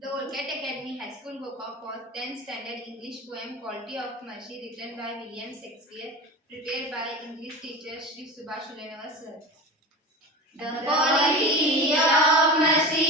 The Olcott Academy High School Gokak was 10th standard English poem Quality of Mercy written by William Shakespeare, prepared by English teacher Shri Subhash Ulenawar sir. The quality of mercy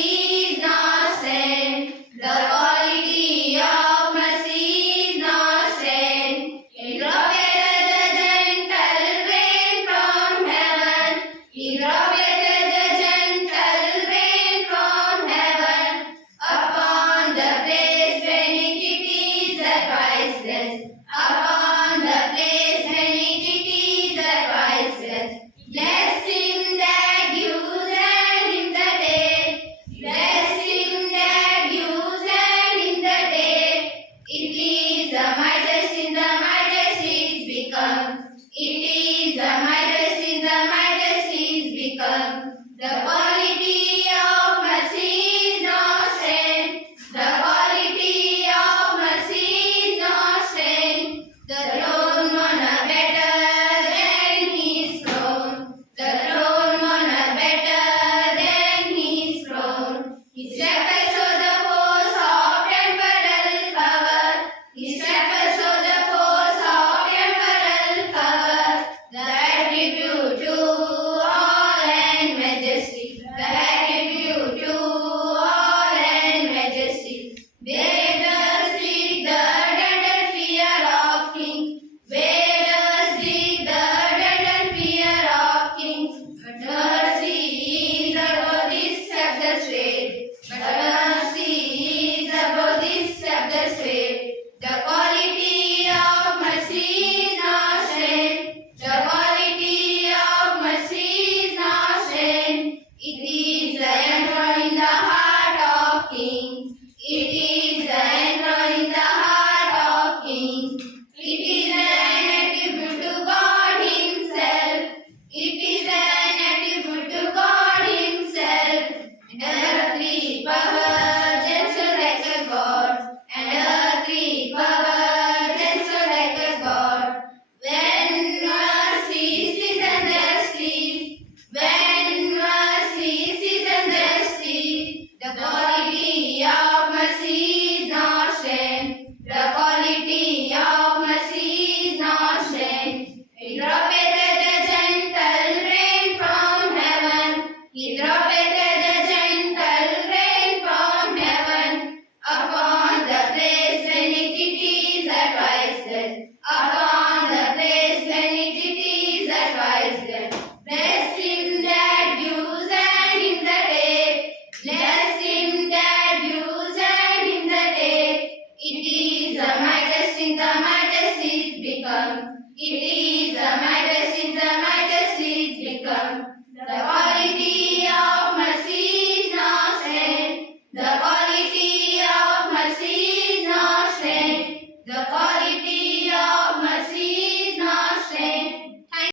is not sent. The quality of mercy is not sent. It droppeth the gentle rain from heaven. It droppeth the gentle rain from heaven upon the place when it is priceless. Upon the place when it is priceless. Bless him that gives and in the day. Bless him that gives and in the day. It is the Midas is become. It is the Midas is become. The quality of mercy is not sent. The quality of mercy is not sent. The throne monarch better than his throne. The throne monarch better than his throne. His shepherd show the force of temporal power. His shepherd show the force of temporal power. The attribute to all and majesty. The attribute to all and majesty. Where does it the tender fear of kings? Where does it the tender fear of kings? But mercy is above this scepter sway. But mercy is above this scepter sway. The quality of mercy is not sent. The quality of mercy is not sent. It is the anchor in the heart of kings. It is the anchor in the heart of kings. It is an attribute to God Himself. It is an attribute to God Himself. And earthly power gentle like a God. And earthly power gentle like a God. When mercy sees and justice, when mercy sees and justice, the quality of mercy is not sent. The quality of mercy is not sent. He droppeth the gentle rain from heaven. He droppeth the gentle rain from heaven upon the place when it is priceless. Upon the place when it is priceless. Bless him that gives and in the day. Bless him that gives and in the day. It is the Midas is become. It is the Midas is become. The quality of mercy is not sent. The quality of mercy is not sent. The quality